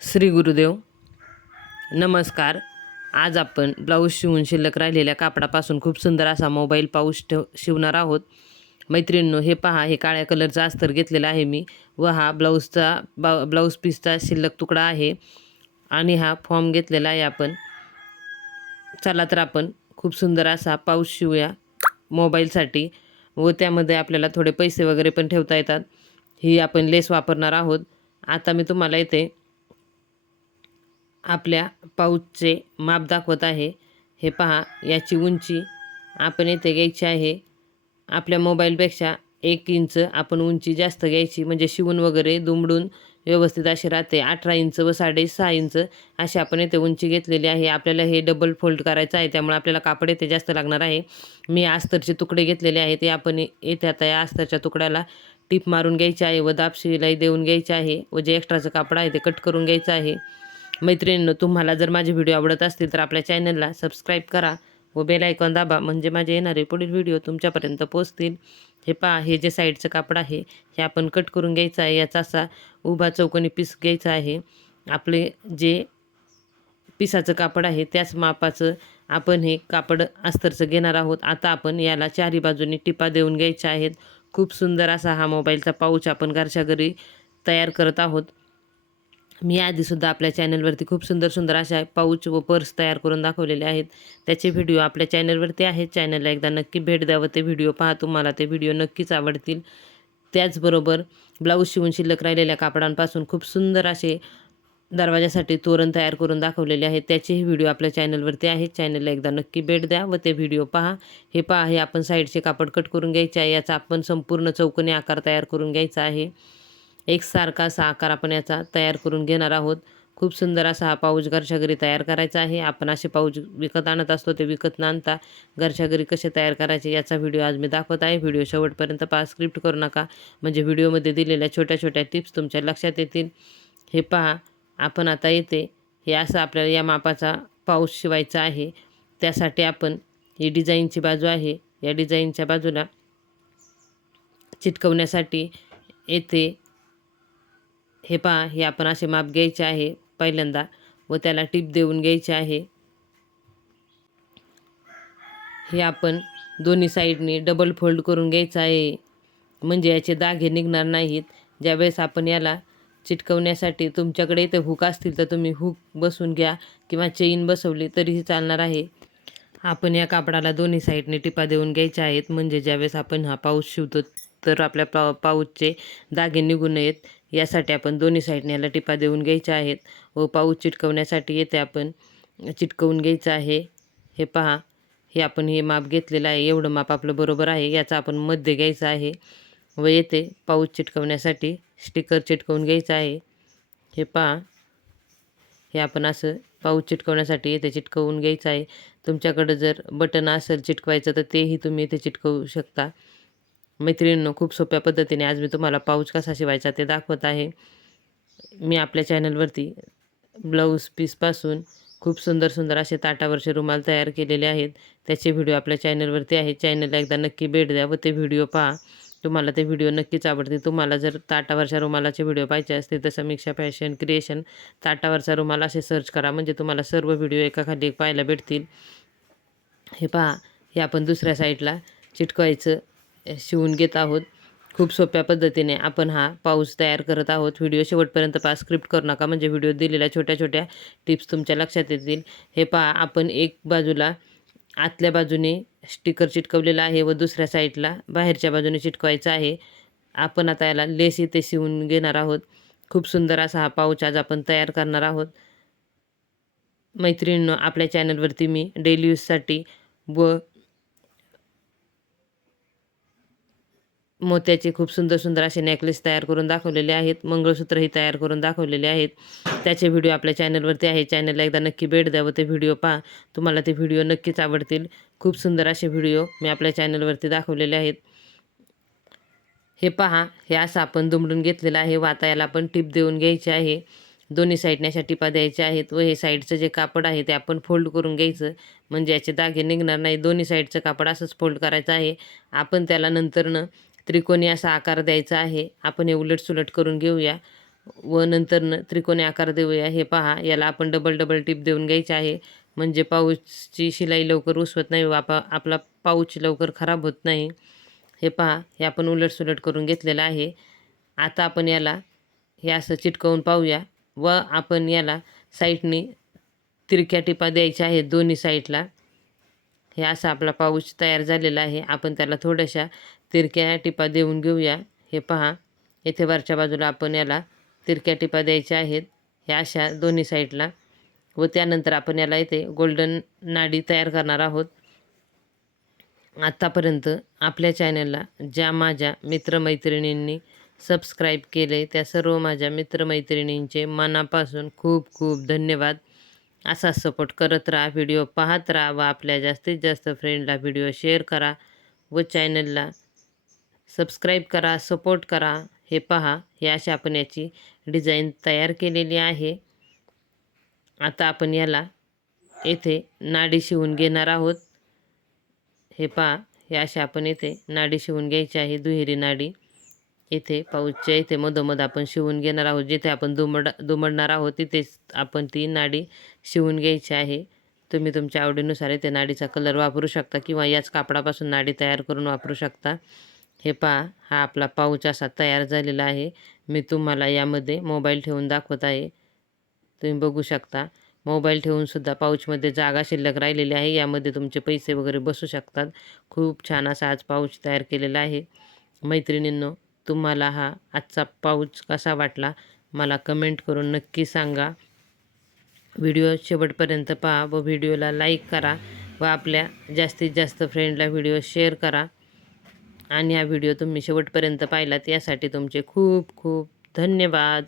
श्री गुरुदेव नमस्कार. आज आपण ब्लाऊज शिवून शिल्लक राहिलेल्या कापडापासून खूप सुंदर असा मोबाईल पाऊस ठेव शिवणार आहोत. मैत्रिणींनो हे पहा हे काळ्या कलरचा अस्तर घेतलेला आहे मी व हा ब्लाऊजचा बा ब्लाऊज पीसचा शिल्लक तुकडा आहे आणि हा फॉर्म घेतलेला आहे आपण. चला तर आपण खूप सुंदर असा पाऊस शिवूया मोबाईलसाठी व त्यामध्ये आपल्याला थोडे पैसे वगैरे पण ठेवता येतात. ही आपण लेस वापरणार आहोत. आता मी तुम्हाला इथे आपल्या पाऊचचे माप दाखवत आहे. हे पहा याची उंची आपण येथे घ्यायची आहे. आपल्या मोबाईलपेक्षा एक इंच आपण उंची जास्त घ्यायची म्हणजे शिवून वगैरे दुमडून व्यवस्थित अशी राहते. अठरा इंच व साडेसहा इंच अशी आपण येथे उंची घेतलेली आहे. आपल्याला हे डबल फोल्ड करायचं आहे त्यामुळे आपल्याला कापड येथे जास्त लागणार आहे. मी अस्तरचे तुकडे घेतलेले आहेत ते आपण येथे आता या अस्तरच्या तुकड्याला टीप मारून घ्यायचे आहे व दापशिलाई देऊन घ्यायची आहे व जे एक्स्ट्राचं कापड आहे ते कट करून घ्यायचं आहे. मैत्रिणींनो तुम्हाला जर माझे व्हिडिओ आवडत असतील तर आपल्या चॅनलला सबस्क्राईब करा व बेल आयकॉन दाबा म्हणजे माझे येणारे पुढील व्हिडिओ तुमच्यापर्यंत पोहोचतील. हे पहा हे जे साईडचं कापड आहे हे आपण कट करून घ्यायचं आहे. याचा असा उभा चौकोनी पीस घ्यायचा आहे. आपले जे पिसाचं कापड आहे त्याच मापाचं आपण हे कापड अस्तरचं घेणार आहोत. आता आपण याला चारी बाजूनी टिपा देऊन घ्यायच्या आहेत. खूप सुंदर असा हा मोबाईलचा पाऊच आपण घरच्या घरी तयार करत आहोत. मी आधीसुद्धा आपल्या चॅनलवरती खूप सुंदर सुंदर अशा पाऊच व पर्स तयार करून दाखवलेले आहेत. त्याचे व्हिडिओ आपल्या चॅनलवरती आहेत. चॅनलला एकदा नक्की भेट द्यावं. ते व्हिडिओ पहा. तुम्हाला ते व्हिडिओ नक्कीच आवडतील. त्याचबरोबर ब्लाऊज शिवून शिल्लक राहिलेल्या कापडांपासून खूप सुंदर असे दरवाजासाठी तोरण तयार करून दाखवलेले आहेत. त्याचेही व्हिडिओ आपल्या चॅनलवरती आहेत. चॅनलला एकदा नक्की भेट द्या व ते व्हिडिओ पहा. हे पहा. हे आपण साईडचे कापड कट करून घ्यायचे आहे. याचा आपण संपूर्ण चौकोनी आकार तयार करून घ्यायचा आहे. एकसारखा असा आकार आपण याचा तयार करून घेणार आहोत. खूप सुंदर असा हा पाऊच घरच्या घरी तयार करायचा आहे. आपण असे पाऊच विकत आणत असतो ते विकत न आणता घरच्या घरी कसे तयार करायचे याचा व्हिडिओ आज मी दाखवत आहे. व्हिडिओ शेवटपर्यंत पहा स्क्रिप्ट करू नका. म्हणजे व्हिडिओमध्ये दिलेल्या छोट्या छोट्या टिप्स तुमच्या लक्षात येतील. हे पहा आपण आता येते. हे असं आपल्याला या मापाचा पाऊस शिवायचा आहे. त्यासाठी आपण ही डिझाईनची बाजू आहे. या डिझाईनच्या बाजूला चिटकवण्यासाठी येथे हे पहा हे आपण असे माप घ्यायचे आहे पहिल्यांदा व त्याला टीप देऊन घ्यायचे आहे. हे आपण दोन्ही साईडने डबल फोल्ड करून घ्यायचं आहे. म्हणजे याचे दागे निघणार नाहीत. ज्यावेळेस आपण याला चिटकवण्यासाठी तुमच्याकडे इथे हुक असतील तर तुम्ही हुक बसून घ्या किंवा चेन बसवली तरीही चालणार आहे. आपण या कापडाला दोन्ही साईडने टिपा देऊन घ्यायच्या आहेत. म्हणजे ज्यावेळेस आपण हा पाऊस शिवतो तर आपल्या पा पाऊसचे दागे निघू नयेत. यासाठी आपण दोन्ही साईडने याला टिपा देऊन घ्यायच्या आहेत व पाऊच चिटकवण्यासाठी येते आपण चिटकवून घ्यायचं आहे. हे पहा हे आपण हे माप घेतलेलं आहे. एवढं माप आपलं बरोबर आहे. याचा आपण मध्य घ्यायचं आहे व येते पाऊच चिटकवण्यासाठी स्टिकर चिटकवून घ्यायचं आहे. हे पहा हे आपण असं पाऊच चिटकवण्यासाठी येथे चिटकवून घ्यायचं आहे. तुमच्याकडं जर बटन असेल चिटकवायचं तर तेही तुम्ही इथे चिटकवू शकता. मैत्रिणींनो खूप सोप्या पद्धतीने आज मी तुम्हाला पाऊच कसा शिवायचा ते दाखवत आहे. मी आपल्या चॅनलवरती ब्लाऊज पीसपासून खूप सुंदर सुंदर असे ताटावरचे रुमाल तयार केलेले आहेत. त्याचे व्हिडिओ आपल्या चॅनलवरती आहेत. चॅनलला एकदा नक्की भेट द्या व ते व्हिडिओ पहा. तुम्हाला ते व्हिडिओ नक्कीच आवडतील. तुम्हाला जर ताटावरच्या रुमालाचे व्हिडिओ पाहिजे असतील तर समीक्षा फॅशन क्रिएशन ताटावरचा रुमाल असे सर्च करा. म्हणजे तुम्हाला सर्व व्हिडिओ एकाखाली एक पाहायला भेटतील. हे पहा हे आपण दुसऱ्या साईडला चिटकवायचं. शिवून घेत आहोत. खूप सोप्या पद्धतीने आपण हा पाऊस तयार करत आहोत. व्हिडिओ शेवटपर्यंत पहा. स्क्रिप्ट करू नका. म्हणजे व्हिडिओ दिलेल्या छोट्या छोट्या टिप्स तुमच्या लक्षात येतील. हे पहा. आपण एक बाजूला आतल्या बाजूने स्टिकर चिटकवलेला आहे व दुसऱ्या साईडला बाहेरच्या बाजूने चिटकवायचं आहे. आपण आता याला लेस इथे शिवून घेणार आहोत. खूप सुंदर असा हा पाऊच आज आपण तयार करणार आहोत. मैत्रिणींनो आपल्या चॅनलवरती मी डेली यूजसाठी व मोत्याचे खूप सुंदर सुंदर असे नेकलेस तयार करून दाखवलेले आहेत. मंगळसूत्रही तयार करून दाखवलेले आहेत. त्याचे व्हिडिओ आपल्या चॅनलवरती आहे. चॅनलला एकदा नक्की भेट द्यावं ते व्हिडिओ पहा. तुम्हाला ते व्हिडिओ नक्कीच आवडतील. खूप सुंदर असे व्हिडिओ मी आपल्या चॅनलवरती दाखवलेले आहेत. हे पहा. हे असं आपण दुमडून घेतलेलं आहे. वाता याला आपण टीप देऊन घ्यायची आहे. दोन्ही साईडने अशा टिपा द्यायच्या आहेत व हे साईडचं जे कापड आहे ते आपण फोल्ड करून घ्यायचं. म्हणजे याचे दागे निघणार नाही. दोन्ही साईडचं कापड असंच फोल्ड करायचं आहे. आपण त्याला नंतरनं त्रिकोणी असा आकार द्यायचा आहे. आपण हे उलट सुलट करून घेऊया. व नंतरनं त्रिकोणी आकार देऊया. हे पहा याला आपण डबल डबल टिप देऊन घ्यायची आहे. म्हणजे पाऊचची शिलाई लवकर उसवत नाही व आपा आपला पाऊच लवकर खराब होत नाही. हे पहा हे आपण उलटसुलट करून घेतलेलं आहे. आता आपण याला हे असं चिटकवून पाहूया. व आपण याला साईडनी तिरक्या टिपा द्यायच्या आहेत दोन्ही साईडला. हे असा आपला पाऊच तयार झालेला आहे. आपण त्याला थोड्याशा तिरक्या टिपा देऊन घेऊया. हे पहा येथे वरच्या बाजूला आपण याला तिरक्या टिपा द्यायच्या आहेत. ह्या अशा दोन्ही साईडला. व त्यानंतर आपण याला इथे गोल्डन नाडी तयार करणार आहोत. आत्तापर्यंत आपल्या चॅनलला ज्या माझ्या मित्रमैत्रिणींनी सबस्क्राईब केले त्या सर्व माझ्या मित्रमैत्रिणींचे मनापासून खूप खूप धन्यवाद. असा सपोर्ट करत राहा व्हिडिओ पाहत राहा व आपल्या जास्तीत जास्त फ्रेंडला व्हिडिओ शेअर करा व चॅनलला सबस्क्राईब करा सपोर्ट करा हे पहा हे अशा आपण याची डिझाईन तयार केलेली आहे. आता आपण याला येथे नाडी शिवून घेणार आहोत. हे पहा हे अशा आपण येथे नाडी शिवून घ्यायची आहे दुहेरी नाडी. येथे पाऊसच्या इथे मधोमध आपण शिवून घेणार आहोत. जिथे आपण दुमड दुमडणार आहोत तिथेच आपण ती नाडी शिवून घ्यायची आहे. तुम्ही तुमच्या आवडीनुसार येथे नाडीचा कलर वापरू शकता किंवा याच कापडापासून नाडी तयार करून वापरू शकता. हे पहा हा आपला पाऊच असा तयार झालेला आहे. मी तुम्हाला यामध्ये मोबाईल ठेवून दाखवत आहे. तुम्ही बघू शकता मोबाईल ठेवूनसुद्धा पाऊचमध्ये जागा शिल्लक राहिलेली आहे. यामध्ये तुमचे पैसे वगैरे बसू शकतात. खूप छान असा आज पाऊच तयार केलेला आहे. मैत्रिणींनो तुम्हाला हा आजचा पाऊच कसा वाटला मला कमेंट करून नक्की सांगा. व्हिडिओ शेवटपर्यंत पहा व व्हिडिओला लाईक करा व आपल्या जास्तीत जास्त फ्रेंडला व्हिडिओ शेअर करा. आणि हा व्हिडिओ तुम्ही शेवटपर्यंत पाहिलात यासाठी तुमचे खूप खूप धन्यवाद.